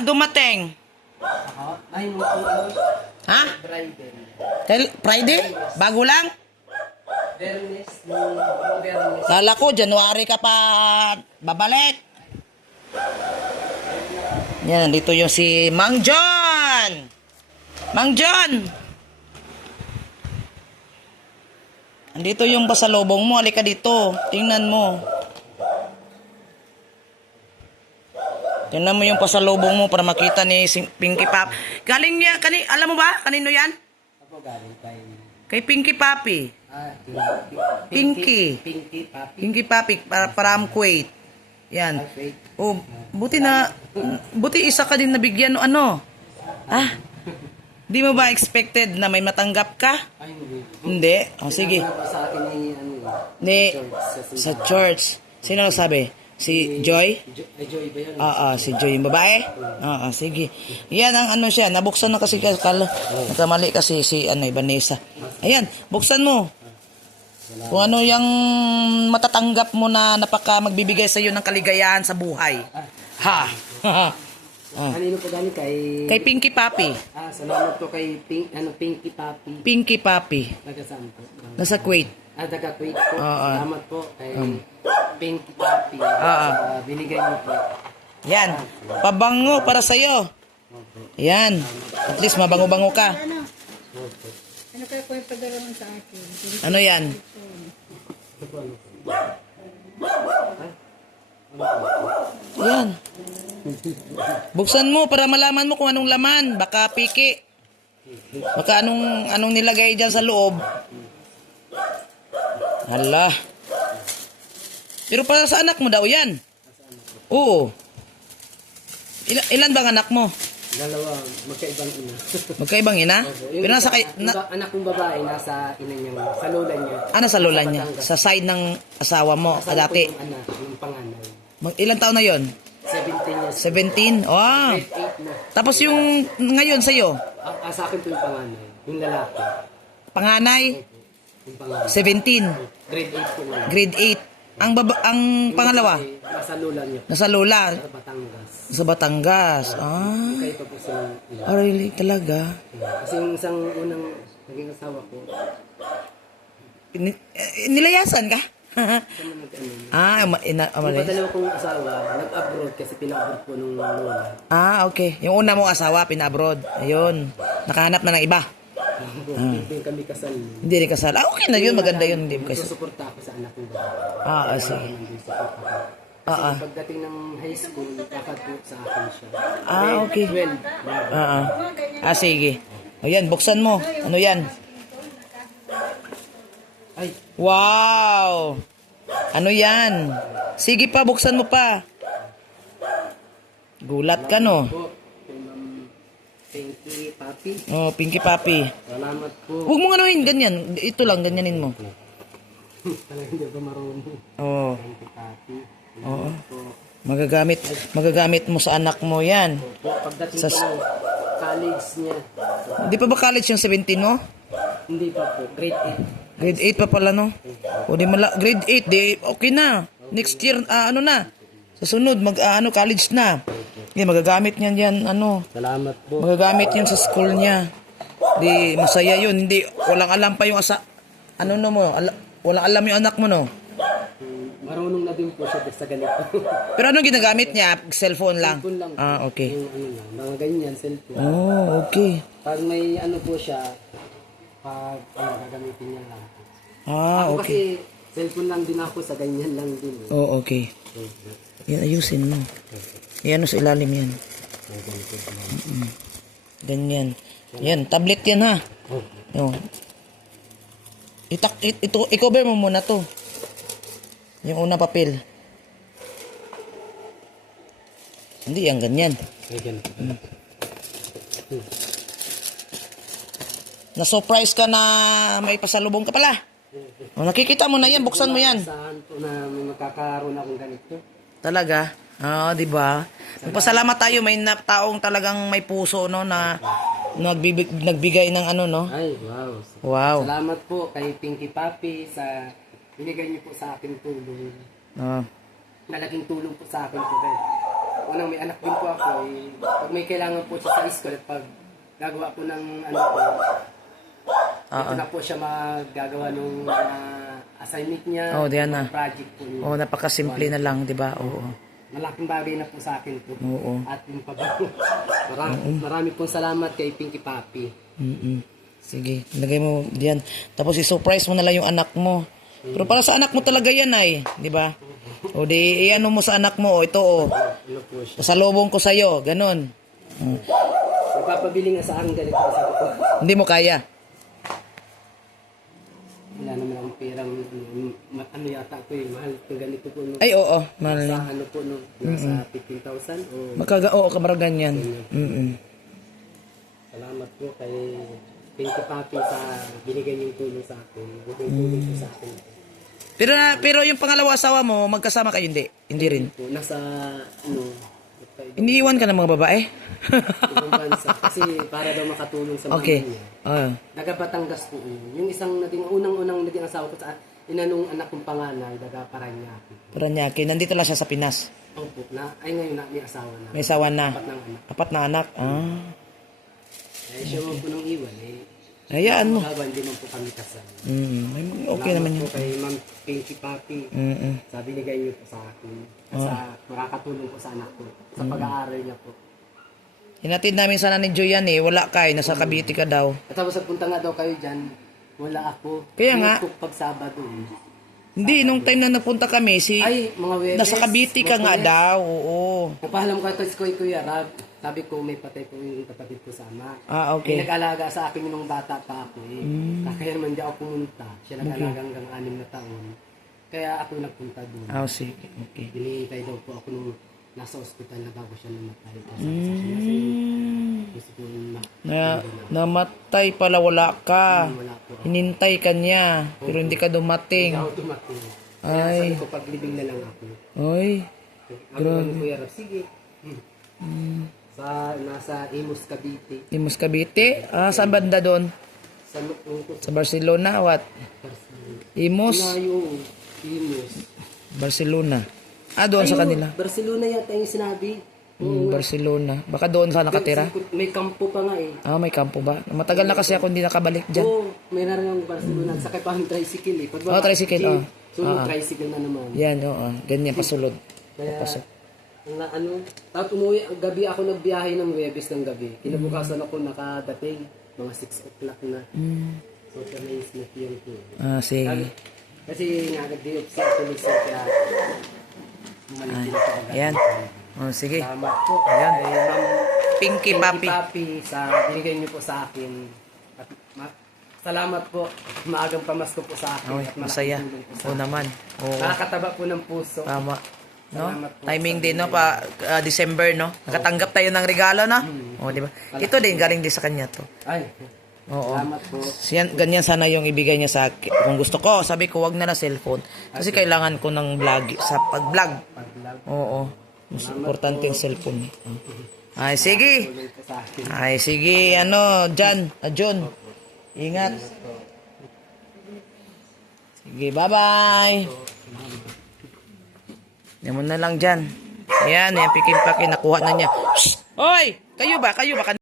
dumating? Ha? Kail- Friday? Bago lang? Kala ko, January ka pa babalik. Yan, nandito yung si Mang John. Mang John! Andito yung pasalubong mo. Halika dito. Tingnan mo. Tingnan mo yung pasalubong mo para makita ni Pinky Pop. Galing niya, kani, alam mo ba? Kanino yan? Ako galing kay... Kay Pinky Papi. Ah, Pinky. Pinky, papi. Pinky Papi, para, from Kuwait. Yan. Wait. Oh, buti na, buti isa ka din nabigyan, no, ano? Ah, di mo ba expected na may matanggap ka? Ay, hindi. Hindi? O, sige. Sinabi ko sa akin ni, ano, Ni, Church, sa sa church. Sino nagsabi? Si Joy? Jo- Joy ba yun? Oo, si Joy yung babae? Oo, sige. Yan ang ano siya, nabuksan na kasi kal nagkamali kasi si ano, Vanessa. Ayan, buksan mo. Kung ano yung matatanggap mo na napaka magbibigay sa iyo ng kaligayahan sa buhay. Ha? Ah. Kanino po galing kay... Kay Pinky Papi. Ah, salamat po kay Pink, ano, Pinky Papi. Pinky Papi. Nagkasama po. Nasa Kuwait. Ah, taga Kuwait po. Oo. Salamat po kay Pinky Papi. Oo. sa binigay niyo po. Yan. Pabango para sa iyo. Yan. At least mabango-bango ka. Ano kaya po yung pagdaraman sa akin? Ano yan? Yan. Buksan mo para malaman mo kung anong laman. Baka piki. Baka anong, anong nilagay dyan sa loob. Hala. Pero para sa anak mo daw yan. Oo. Ilan, ilan bang anak mo? Dalawa, magkaibang ina. Magkaibang ina? Yung Pero nasa kay... Na, anak kong babae, nasa ina niya, sa lola niya. ano sa lola niya? Sa side ng asawa mo, Kasama dati. yung anak, yung panganay. Mag, ilan taon na yon? 17 years. 17? Wow. Grade 8 na. Tapos yung ngayon sa'yo, Ah, ah, sa akin po yung panganay. Yung lalaki. panganay, Yung panganay. 17, Grade 8 po grade 8. Ang baba, ang pangalawa, Nasa lola niya. nasa Lola, Sa Batangas. sa Batangas. Ah, Kayo pa po silang ina. ah, really? Talaga? Kasi yung isang unang naging asawa ko, Ni- eh, nilayasan ka? ah, ama, ina, Yung amali. padalawa kong asawa, nag-abroad kasi pina-abroad po nung lola. Ah, okay. Yung una mong asawa, pina-abroad. Ayun. Nakahanap na ng iba. Hindi kami kasal. Hindi rin kasal. Ah, okay na yun. Maganda yun. Hindi mo kasal. Susuporta ako sa anak ko babae. Ah, ah, ako. Ah, ah. Pagdating ng high school, kakatut sa akin siya. Ah, okay. 12. Ah, ah. Ah, sige. Ayan, buksan mo. Ano yan? Ay, Wow! Ano yan? Sige pa, buksan mo pa. Gulat ka, no? Pinky Papi. Oh, Pinky Papi. Salamat po. Huwag mo anuhin, ganyan. Ito lang, ganyanin mo. Talagang hindi ako marunong. Oh, Pinky Papi. oo. Magagamit, magagamit mo sa anak mo yan. Pagdating Sa- po ng college niya, Di pa ba college yung 17 mo? hindi pa po, grade 8. Grade 8 pa pala, no? O di mala, grade 8, di okay na. Next year, ah, ano na? Sa sunod, mag, ah, ano, college na. Di, magagamit niyan yan, ano, Salamat po. Magagamit yun sa school niya. Di, masaya yun. Hindi, walang alam pa yung asa... Ano no mo? Ala, walang alam yung anak mo, no? Marunong na din po siya sa ganito. Pero ano ginagamit niya? Cellphone lang? Cellphone lang. Ah, okay. Yung ano lang, mga ganyan, cellphone. Oh, okay. Pag may ano po siya, pag ano, gagamitin niya lang. Ah, Ako okay. kasi, cellphone lang din ako sa ganyan lang din. eh. Oh, okay. Yan, ayusin mo. Yan, sa ilalim yan. Mm-mm. Ganyan. Yan, tablet yan, ha? Oh. Itak, it, ito, i-cover mo muna to. Yung una papel. Hindi, yan ganyan. Ay, ganito. Na-surprise ka na may pasalubong ka pala. O, nakikita mo na yan, buksan mo yan. Saan po na may magkakaroon akong ganito? Talaga? Oo, di ba? Magpasalamat tayo, may na, taong talagang may puso, no, na nagbibig, nagbigay ng ano, no? Ay, wow. Wow. Salamat po kay Pinky Papi sa binigay niyo po sa akin tulong. Ah. Malaking tulong po sa akin po guys. unang may anak din po ako, eh, pag may kailangan po siya sa school at pag gagawa po ng ano po, ito na po siya magagawa ng mga assignment niya, Oh, diyan na. project po niya. Oh, napakasimple na lang, 'di ba? Oo. Malaking bagay na po sa akin po. Oo. At yung pabago. Marami, marami pong salamat kay Pinky Papi. Mm. Sige, lagay mo diyan. Tapos i-surprise mo na lang yung anak mo. Pero para sa anak mo talaga yan ay, 'di ba? O di iano mo sa anak mo, oh, ito oh. Ano po siya. Pasalubong ko sa iyo, ganun. Nagpapabili nga sa akin ganito. Sabi ko, Hindi mo kaya. wala perang mm, ma- ano yata po eh, mahal ito ganito po no. Ay, oo, mahal sa na. ano po no, nasa 15,000 o Magkaga, oo, kamara ganyan. Mm salamat po kay Pinky Papi sa binigay niyong tulong sa akin. Nagiging tulong po sa akin. Pero na, pero yung pangalawa asawa mo, magkasama kayo hindi? Hindi rin. Po, nasa ano, Iniiwan ka ng mga babae? ibang bansa. Kasi para daw makatulong sa okay. mama niya. Ah. Daga Batangas po yun. Yung isang naging unang-unang naging asawa ko sa inanong anak kong panganay, daga Paranaque. Paranaque, nandito lang siya sa Pinas. Opo, na, ay ngayon na, may asawa na. May asawa na. Apat ng anak. Apat na anak. Ah. Eh, siya mo po nung iwan, eh. Hayaan mo. Kawan, di man po kami kasal. Mm, okay naman Salamat yun. po kay Ma'am Pinky Papi. Mm Sa binigay niyo po sa akin. Sa makakatulong po sa anak ko. Sa Mm. pag-aaral niya po. Hinatid namin sana ni Joyan eh. Wala ka eh. Nasa Cavite ka daw. At tapos punta nga daw kayo dyan, wala ako. Kaya nga. May cook pag Sabado. eh. Hindi, nung time na napunta kami, si... Ay, mga Webes. nasa Cavite ka nga daw. Oo. Napahalam ko ito si Kuya Kuya Rab. Sabi ko may patay po yung kapatid ko sa ama. Ah, May okay. nag-alaga sa akin nung bata pa ako eh. Kaya naman di ako pumunta. Siya nag-alaga hanggang anim na taon. Kaya ako nagpunta doon. Ah, sige. Okay. Hinihintay daw po ako nung nasa ospital na bago siya namatay. Kasi Mm. gusto ko ma- Na, namatay pala, wala ka. wala po. Hinintay ka niya. Pero hindi ka Hindi dumating. ako dumating. Kaya Ay. sabi ko paglibing na lang ako. Oy. Ako ano Kuya Rab, sige. Hmm. Sa, nasa Imus Cavite. Imus Cavite. Ah, saan banda doon? Sa Sa Barcelona, what? Imus, Layo, Imus. Barcelona. Ah, doon sa Ayun, kanila. Barcelona yata yung sinabi. Mm, Barcelona. Baka doon sa nakatira. May kampo pa nga eh. Ah, may kampo ba? Matagal na kasi ako hindi nakabalik dyan. Oo, may narin yung Barcelona. Sakay pa ang tricycle eh. Pagbaba, Oh, tricycle, oh. Sunod Ah. tricycle na naman. Yan, oo. Ganyan, pasulod. Kaya, Papasok. Na, ano, tapos umuwi, gabi ako nagbiyahe ng Webes ng gabi. Kinabukasan ako nakadating, mga 6 o'clock na. Mm. So, na-miss na yun ko. Ah, sige. Kasi nga, nag-diopsy ako ni Sir, kaya din ako agad. Ayan. Oh, sige. Salamat po. Ayan. Ma'am Pinky Pinky Papi. Papi sa binigay niyo po sa akin. At ma- salamat po. Maagang pamasko po sa akin. At malaking masaya. po sa Oo naman. Oo. Nakakataba po ng puso. Tama. No? Timing din, no? Pa, ah, December, no? Nakatanggap tayo ng regalo, no? Oh, di ba? Ito din, galing din sa kanya to. Ay, Oo. salamat po. Siyan, ganyan sana yung ibigay niya sa akin. Kung gusto ko, sabi ko, wag na na cellphone. Kasi kailangan ko ng vlog, sa pag-vlog. Oo. Mas importante yung cellphone. Ay, sige. sa akin. Ay, sige, ano, Jan, ah, John. Ingat. Sige, bye-bye. Yan mo na lang dyan. Ayan, yan, pikin-pakin, nakuha na niya. Shh! Hoy! Kayo ba? Kayo ba?